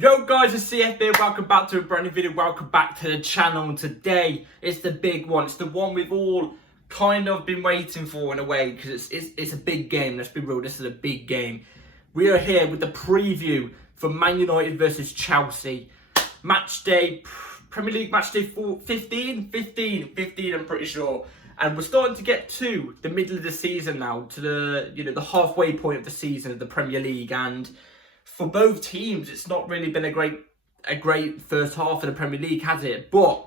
Yo guys, it's CFB, welcome back to a brand new video, welcome back to the channel. And today, it's the big one, it's the one we've all kind of been waiting for in a way, because it's a big game, let's be real, this is a big game. We are here with the preview for Man United versus Chelsea. Match day, Premier League match day 15, I'm pretty sure. And we're starting to get to the middle of the season now, to the halfway point of the season of the Premier League. And for both teams, it's not really been a great first half of the Premier League, has it? But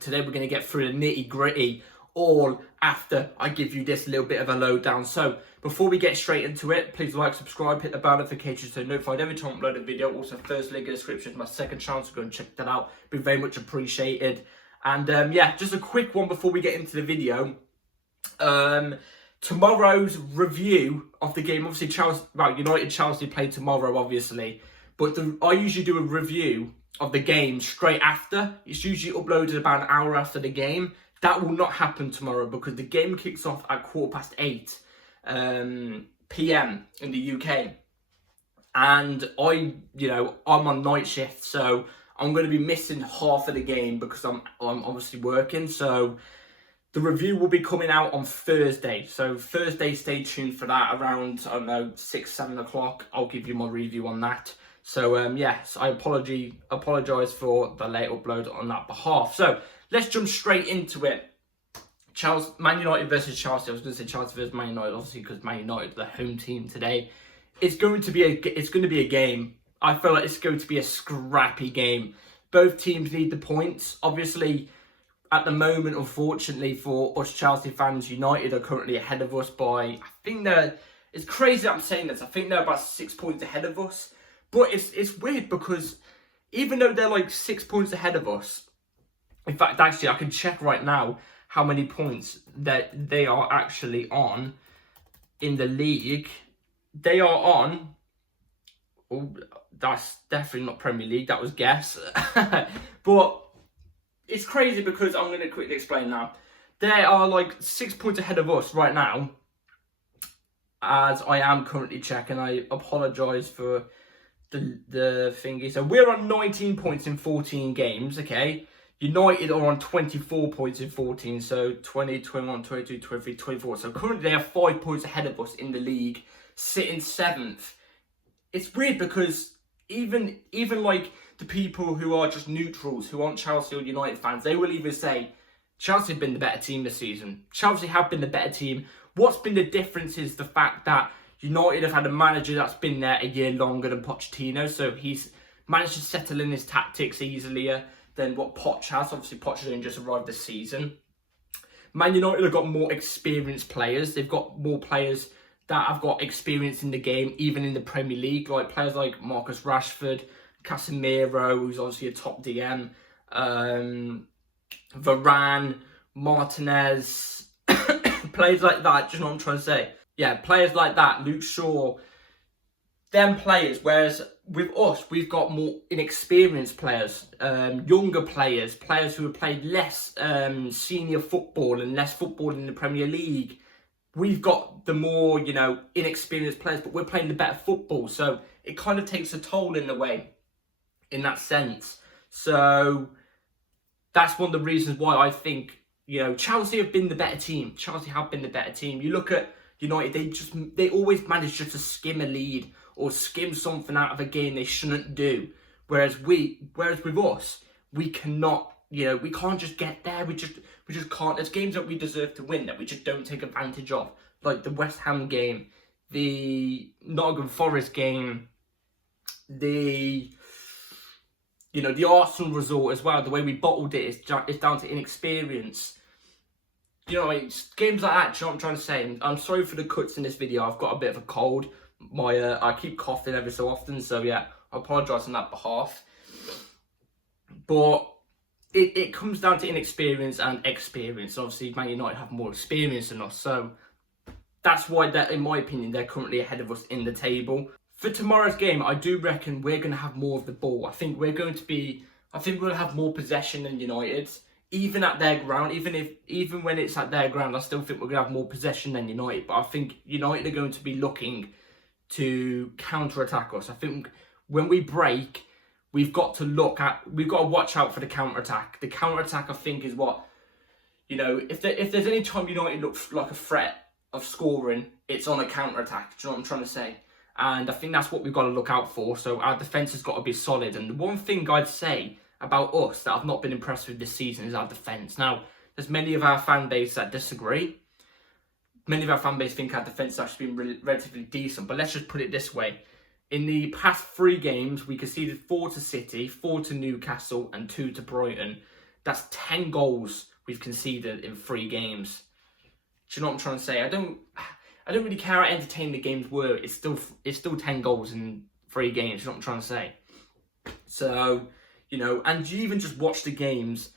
today we're going to get through the nitty-gritty all after I give you this little bit of a lowdown. So before we get straight into it, please like, subscribe, hit the bell notification so you're notified every time I upload a video. Also, first link in the description to my second channel, so go and check that out. Be very much appreciated. And yeah, just a quick one before we get into the video. Tomorrow's review of the game, obviously United-Chelsea play tomorrow, obviously. But I usually do a review of the game straight after. It's usually uploaded about an hour after the game. That will not happen tomorrow because the game kicks off at 8:15 PM in the UK. And I'm on night shift, so I'm going to be missing half of the game because I'm obviously working. So the review will be coming out on Thursday. So Thursday, stay tuned for that around, I don't know, 6, 7 o'clock. I'll give you my review on that. So yes, I apologise for the late upload on that behalf. So let's jump straight into it. Man United versus Chelsea. I was going to say Chelsea versus Man United, obviously, because Man United, the home team today. It's going to be a game. I feel like it's going to be a scrappy game. Both teams need the points. Obviously, at the moment, unfortunately for us Chelsea fans, United are currently ahead of us by, it's crazy that I'm saying this, I think they're about 6 points ahead of us. But it's weird because even though they're like 6 points ahead of us, in fact, actually, I can check right now how many points that they are actually on in the league. They are on, oh, that's definitely not Premier League, that was guess. But it's crazy because I'm going to quickly explain now. They are like 6 points ahead of us right now, as I am currently checking. I apologise for the thingy. So we're on 19 points in 14 games, okay? United are on 24 points in 14, so 20, 21, 22, 23, 24. So currently they are 5 points ahead of us in the league, sitting 7th. It's weird because even like the people who are just neutrals, who aren't Chelsea or United fans, they will either say Chelsea have been the better team this season. Chelsea have been the better team. What's been the difference is the fact that United have had a manager that's been there a year longer than Pochettino, so he's managed to settle in his tactics easier than what Poch has. Obviously, Poch has only just arrived this season. Man United have got more experienced players. They've got more players that have got experience in the game, even in the Premier League, like players like Marcus Rashford, Casemiro, who's obviously a top DM, Varane, Martinez, players like that. Do you know what I'm trying to say? Yeah, players like that, Luke Shaw, them players. Whereas with us, we've got more inexperienced players, younger players, players who have played less senior football and less football in the Premier League. We've got the more, inexperienced players, but we're playing the better football. So it kind of takes a toll in a way, in that sense. So that's one of the reasons why I think, Chelsea have been the better team. Chelsea have been the better team. You look at United, they always manage just to skim a lead or skim something out of a game they shouldn't do. Whereas with us, we cannot, we can't just get there. We just can't. There's games that we deserve to win that we just don't take advantage of. Like the West Ham game, the Nottingham Forest game, the Arsenal result as well. The way we bottled it is down to inexperience. Games like that, do you know what I'm trying to say? I'm sorry for the cuts in this video. I've got a bit of a cold. I keep coughing every so often, so yeah, I apologise on that behalf. But it comes down to inexperience and experience. Obviously, Man United have more experience than us, so that's why, in my opinion, they're currently ahead of us in the table. For tomorrow's game, I do reckon we're going to have more of the ball. I think we'll have more possession than United. Even at their ground, even when it's at their ground, I still think we're going to have more possession than United. But I think United are going to be looking to counter-attack us. I think when we break, we've got to watch out for the counter-attack. The counter-attack, I think, is what, if there's any time United looks like a threat of scoring, it's on a counter-attack. Do you know what I'm trying to say? And I think that's what we've got to look out for. So our defence has got to be solid. And the one thing I'd say about us that I've not been impressed with this season is our defence. Now, there's many of our fan base that disagree. Many of our fan base think our defence has actually been relatively decent. But let's just put it this way. In the past 3 games, we conceded 4 to City, 4 to Newcastle, and 2 to Brighton. That's 10 goals we've conceded in 3 games. Do you know what I'm trying to say? I don't really care how entertaining the games were. It's still 10 goals in 3 games. You know what I'm trying to say? So, and you even just watch the games.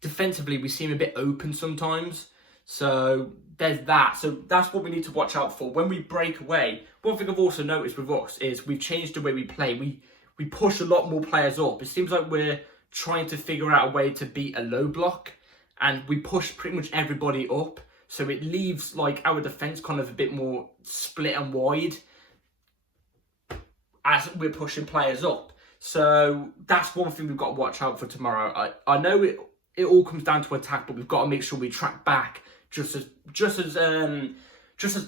Defensively, we seem a bit open sometimes. So there's that. So that's what we need to watch out for. When we break away, one thing I've also noticed with us is we've changed the way we play. We push a lot more players up. It seems like we're trying to figure out a way to beat a low block. And we push pretty much everybody up. So it leaves like our defence kind of a bit more split and wide as we're pushing players up. So that's one thing we've got to watch out for tomorrow. I know it all comes down to attack, but we've got to make sure we track back just as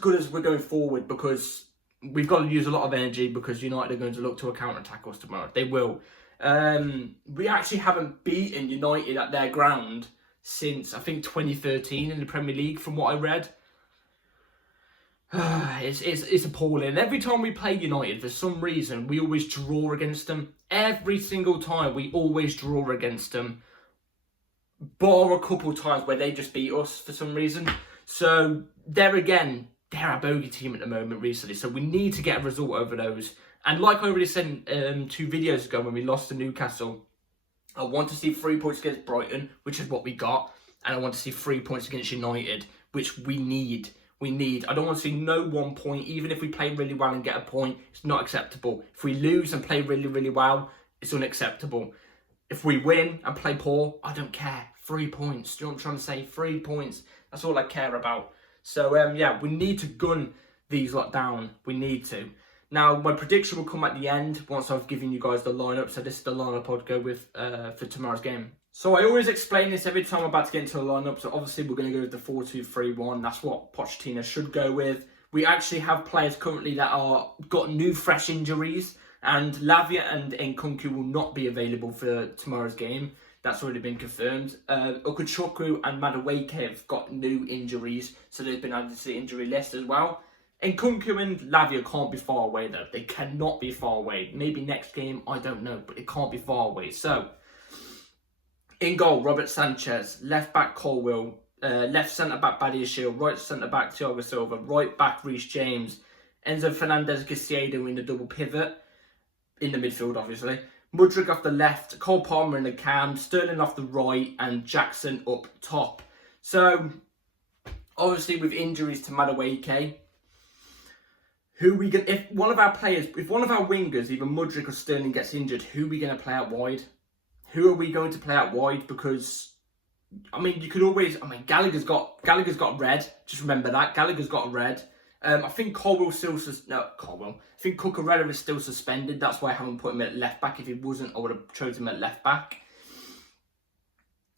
good as we're going forward, because we've got to use a lot of energy, because United are going to look to a counter-attack us tomorrow. They will. We actually haven't beaten United at their ground since, I think, 2013 in the Premier League, from what I read. It's appalling. Every time we play United, for some reason, we always draw against them. Every single time, we always draw against them. Bar a couple times where they just beat us for some reason. So, there again, they're a bogey team at the moment recently. So, we need to get a result over those. And like I already said 2 videos ago when we lost to Newcastle, I want to see 3 points against Brighton, which is what we got. And I want to see 3 points against United, which we need. I don't want to see no 1 point. Even if we play really well and get a point, it's not acceptable. If we lose and play really, really well, it's unacceptable. If we win and play poor, I don't care. 3 points. Do you know what I'm trying to say? 3 points. That's all I care about. So, yeah, we need to gun these lot down. We need to. Now, my prediction will come at the end once I've given you guys the lineup. So this is the lineup I'd go with for tomorrow's game. So I always explain this every time I'm about to get into the lineup. So obviously we're going to go with the 4-2-3-1. That's what Pochettino should go with. We actually have players currently that are got new fresh injuries. And Lavia and Nkunku will not be available for tomorrow's game. That's already been confirmed. Ukachukwu and Madueke have got new injuries. So they've been added to the injury list as well. Nkunku and Lavia can't be far away though. They cannot be far away. Maybe next game, I don't know, but it can't be far away. So, in goal, Robert Sanchez. Left back, Colwill. Left centre-back, Badiashile. Right centre-back, Thiago Silva. Right back, Reece James. Enzo Fernandez, Caicedo in the double pivot. In the midfield, obviously. Mudryk off the left. Cole Palmer in the cam. Sterling off the right. And Jackson up top. So, obviously with injuries to Madueke, if one of our wingers, either Mudryk or Sterling, gets injured, who are we going to play out wide? Who are we going to play out wide? Because, you could always, Gallagher's got red. Just remember that. Gallagher's got a red. I think I think Cucurella is still suspended. That's why I haven't put him at left back. If he wasn't, I would have chosen him at left back.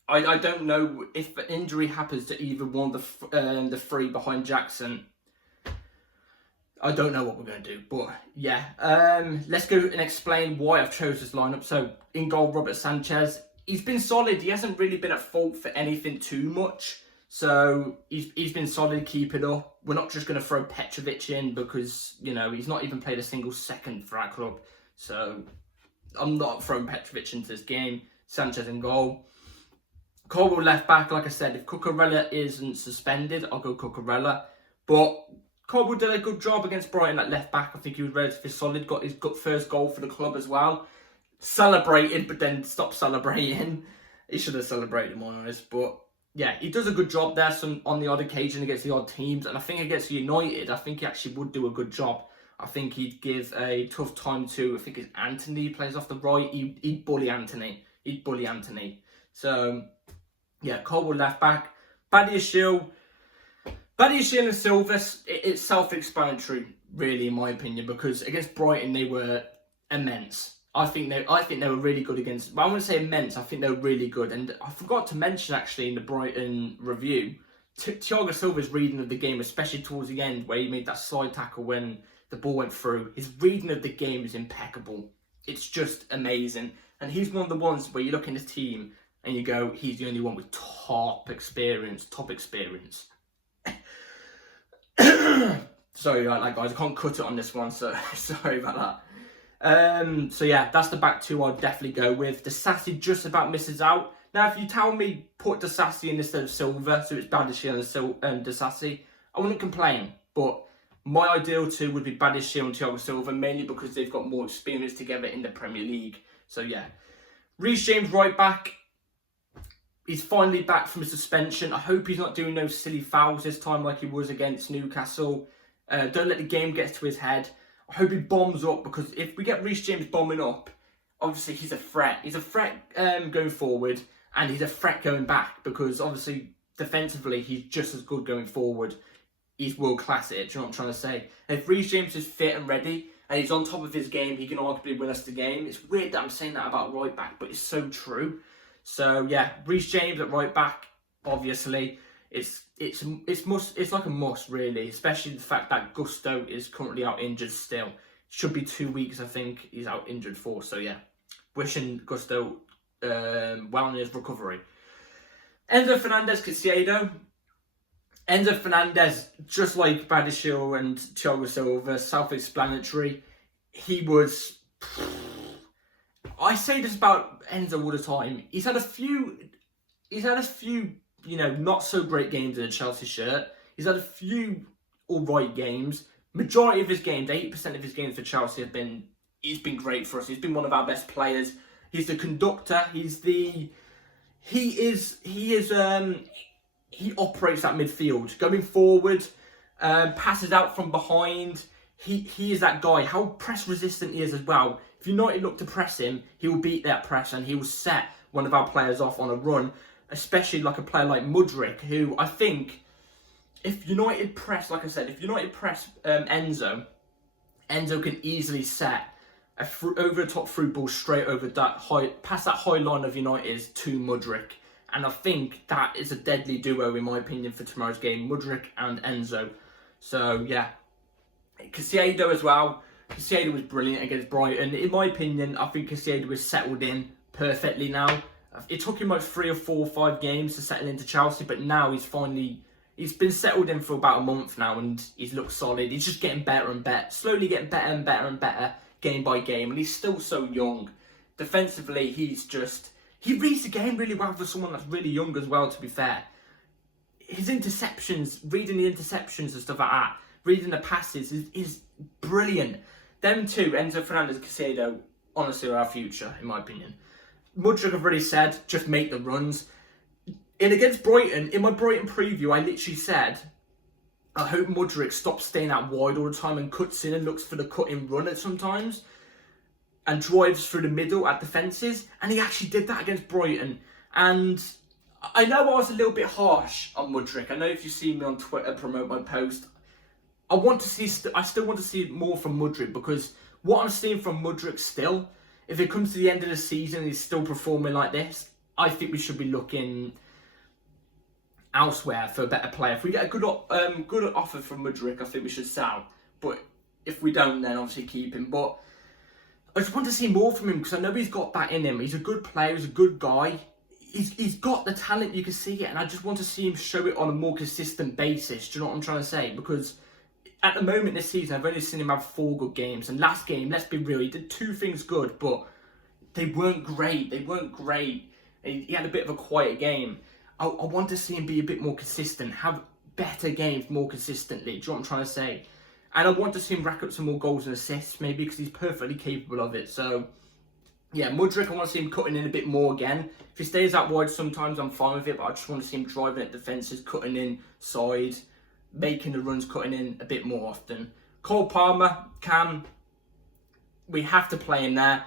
I don't know if an injury happens to either one of the 3 behind Jackson. I don't know what we're going to do, but yeah. Let's go and explain why I've chosen this lineup. So, in goal, Robert Sanchez. He's been solid. He hasn't really been at fault for anything too much. So, he's been solid, keep it up. We're not just going to throw Petrovic in because, he's not even played a single second for our club. So, I'm not throwing Petrovic into this game. Sanchez in goal. Colwill left back, like I said. If Cucurella isn't suspended, I'll go Cucurella. But Colwill did a good job against Brighton at left back. I think he was relatively solid. Got his first goal for the club as well. Celebrated, but then stopped celebrating. He should have celebrated, more honest. But yeah, he does a good job there on the odd occasion against the odd teams. And I think against United, I think he actually would do a good job. I think he'd give a tough time to, I think it's Anthony plays off the right. He'd bully Anthony. So yeah, Colwill left back. Badiashile and Silva, it's self-explanatory, really, in my opinion, because against Brighton, they were immense. I think they were really good against. But I wouldn't say immense. I think they were really good. And I forgot to mention actually in the Brighton review, Thiago Silva's reading of the game, especially towards the end where he made that slide tackle when the ball went through. His reading of the game is impeccable. It's just amazing. And he's one of the ones where you look in his team and you go, he's the only one with top experience. Sorry about that, guys. I can't cut it on this one, so sorry about that. So yeah, that's the back two I'd definitely go with. Disasi just about misses out. Now, if you tell me put Disasi in instead of Silva, so it's Badiashile and Disasi, I wouldn't complain. But my ideal two would be Badiashile and Thiago Silva, mainly because they've got more experience together in the Premier League. So yeah, Reece James right back. He's finally back from suspension. I hope he's not doing no silly fouls this time like he was against Newcastle. Don't let the game get to his head. I hope he bombs up, because if we get Reece James bombing up, obviously he's a threat. He's a threat going forward, and he's a threat going back, because obviously defensively he's just as good going forward. He's world class at it, do you know what I'm trying to say? And if Reece James is fit and ready, and he's on top of his game, he can arguably win us the game. It's weird that I'm saying that about right back, but it's so true. So yeah, Reece James at right back, obviously, it's like a must really, especially the fact that Gusto is currently out injured still. Should be 2 weeks, I think he's out injured for. So yeah, wishing Gusto well in his recovery. Enzo Fernandez, Caicedo. Enzo Fernandez, just like Badiashile and Thiago Silva, self-explanatory. He was. I say this about Enzo all the time. He's had a few, not so great games in a Chelsea shirt. He's had a few alright games. Majority of his games, 80% of his games for Chelsea he's been great for us. He's been one of our best players. He's the conductor. He operates that midfield. Going forward, passes out from behind. He is that guy. How press resistant he is as well. If United look to press him, he will beat that press and he will set one of our players off on a run, especially like a player like Mudryk, who I think, if United press, like I said, Enzo can easily set over the top through ball straight over past that high line of United's to Mudryk. And I think that is a deadly duo, in my opinion, for tomorrow's game, Mudryk and Enzo. So yeah, Caicedo as well. Caicedo was brilliant against Brighton. In my opinion, I think Caicedo is settled in perfectly now. It took him like 3 or 4 or 5 games to settle into Chelsea, but now he's been settled in for about a month now, and he's looked solid. He's just getting better and better, slowly getting better and better and better game by game, and he's still so young. Defensively, he reads the game really well for someone that's really young as well, to be fair. His interceptions, reading the interceptions and stuff like that, reading the passes is brilliant. Them two, Enzo Fernandez and Caicedo, honestly are our future, in my opinion. Mudryk, I've already said, just make the runs. And against Brighton, in my Brighton preview, I literally said, I hope Mudryk stops staying out wide all the time and cuts in and looks for the cut-in run at sometimes and drives through the middle at defences. And he actually did that against Brighton. And I know I was a little bit harsh on Mudryk. I know if you see me on Twitter promote my post, I still want to see more from Mudryk, because what I'm seeing from Mudryk still, if it comes to the end of the season and he's still performing like this, I think we should be looking elsewhere for a better player. If we get a good offer from Mudryk, I think we should sell. But if we don't, then obviously keep him. But I just want to see more from him, because I know he's got that in him. He's a good player. He's a good guy. He's got the talent. You can see it. And I just want to see him show it on a more consistent basis. Do you know what I'm trying to say? Because at the moment this season, I've only seen him have 4 good games. And last game, let's be real, he did 2 things good, but they weren't great. He had a bit of a quiet game. I want to see him be a bit more consistent, have better games more consistently. Do you know what I'm trying to say? And I want to see him rack up some more goals and assists, maybe, because he's perfectly capable of it. So, yeah, Mudryk, I want to see him cutting in a bit more again. If he stays out wide sometimes, I'm fine with it, but I just want to see him driving at defences, cutting in side, making the runs, cutting in a bit more often. Cole Palmer, Cam, we have to play him there.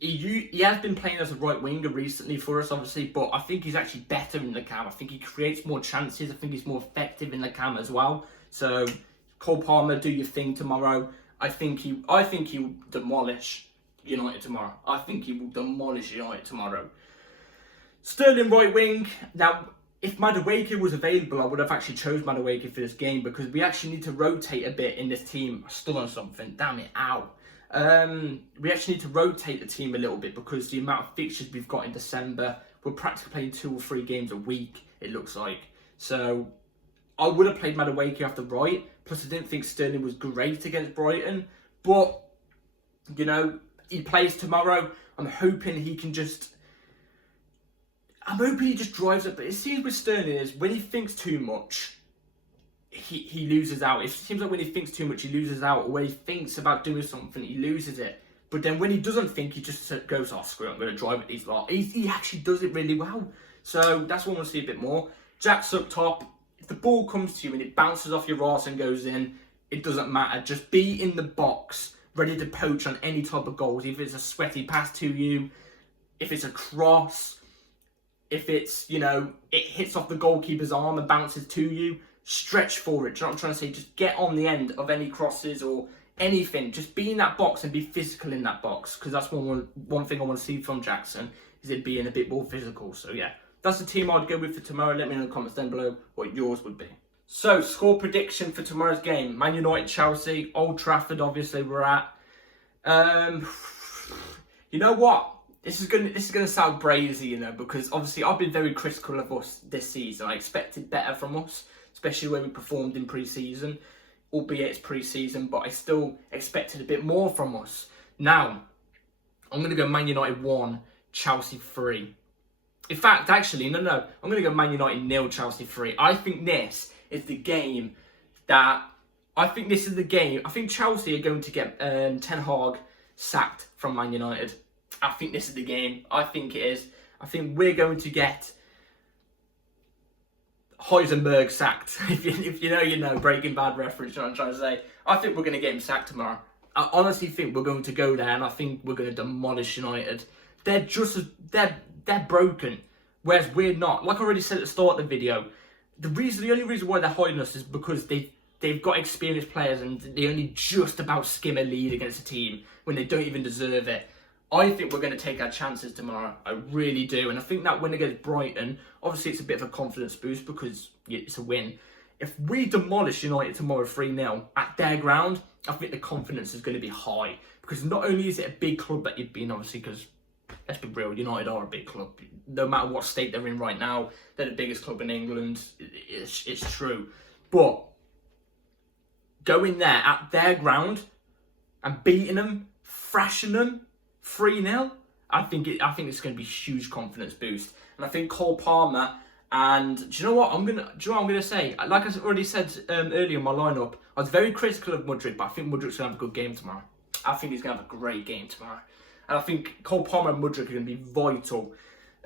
He has been playing as a right winger recently for us, obviously, but I think he's actually better in the Cam. I think he creates more chances. I think he's more effective in the Cam as well. So, Cole Palmer, do your thing tomorrow. I think he'll demolish United tomorrow. I think he will demolish United tomorrow. Sterling right wing. Now, if Madueke was available, I would have actually chose Madueke for this game because we actually need to rotate a bit in this team. I stood on something. Damn it, ow. We actually need to rotate the team a little bit because the amount of fixtures we've got in December, we're practically playing 2 or 3 games a week, it looks like. So, I would have played Madueke off the right. Plus, I didn't think Sterling was great against Brighton. But, you know, he plays tomorrow. I'm hoping he just drives it. But it seems with Sterling is when he thinks too much, he loses out. It seems like when he thinks too much, he loses out. Or when he thinks about doing something, he loses it. But then when he doesn't think, he just goes, oh, screw it, I'm going to drive at these lot. He actually does it really well. So that's what I want to see a bit more. Jack's up top. If the ball comes to you and it bounces off your arse and goes in, it doesn't matter. Just be in the box, ready to poach on any type of goals. If it's a sweaty pass to you, if it's a cross, if it's, you know, it hits off the goalkeeper's arm and bounces to you, stretch for it. Do you know what I'm trying to say? Just get on the end of any crosses or anything. Just be in that box and be physical in that box. Because that's one thing I want to see from Jackson, is it being a bit more physical. So yeah, that's the team I'd go with for tomorrow. Let me know in the comments down below what yours would be. So, score prediction for tomorrow's game. Man United, Chelsea, Old Trafford, obviously we're at. You know what? This is gonna sound brazy, you know, because obviously I've been very critical of us this season. I expected better from us, especially when we performed in pre-season, albeit it's pre-season, but I still expected a bit more from us. Now, I'm gonna go Man United 1, Chelsea 3. In fact, actually, no, I'm gonna go Man United 0, Chelsea 3. I think this is the game I think Chelsea are going to get Ten Hag sacked from Man United. I think this is the game. I think it is. I think we're going to get Heisenberg sacked. If you know, you know. Breaking Bad reference, you know what I'm trying to say. I think we're going to get him sacked tomorrow. I honestly think we're going to go there and I think we're going to demolish United. They're they're broken, whereas we're not. Like I already said at the start of the video, the only reason why they're hiding us is because they've got experienced players and they only just about skim a lead against a team when they don't even deserve it. I think we're going to take our chances tomorrow. I really do. And I think that win against Brighton, obviously it's a bit of a confidence boost because it's a win. If we demolish United tomorrow 3-0 at their ground, I think the confidence is going to be high. Because not only is it a big club that you've been, obviously, because let's be real, United are a big club. No matter what state they're in right now, they're the biggest club in England. It's true. But going there at their ground and beating them, thrashing them 3-0, I think it's going to be a huge confidence boost. And I think Cole Palmer and do you know what I'm gonna say? Like I already said earlier in my lineup, I was very critical of Mudryk, but I think Mudryk's gonna have a good game tomorrow. I think he's gonna have a great game tomorrow. And I think Cole Palmer and Mudryk are going to be vital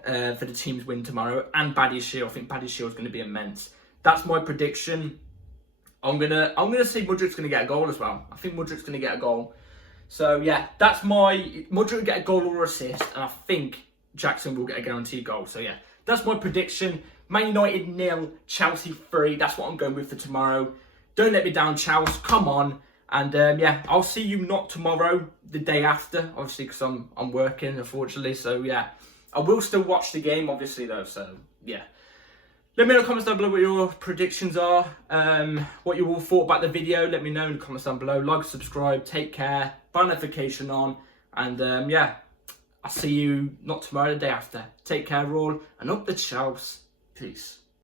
for the team's win tomorrow. And Badiashile, I think Badiashile is going to be immense. That's my prediction. I'm gonna say Mudryk's going to get a goal as well. I think Mudryk's going to get a goal. So yeah, that's my Mudryk will get a goal or assist, and I think Jackson will get a guaranteed goal. So yeah, that's my prediction. Man United 0, Chelsea 3. That's what I'm going with for tomorrow. Don't let me down, Chelsea. Come on. And yeah, I'll see you not tomorrow, the day after, obviously, because I'm working, unfortunately. So yeah, I will still watch the game, obviously, though. So yeah, let me know in the comments down below what your predictions are, what you all thought about the video. Let me know in the comments down below. Like, subscribe, take care, bell notification on, and yeah, I'll see you not tomorrow, the day after. Take care, all, and up the Chelsea. Peace.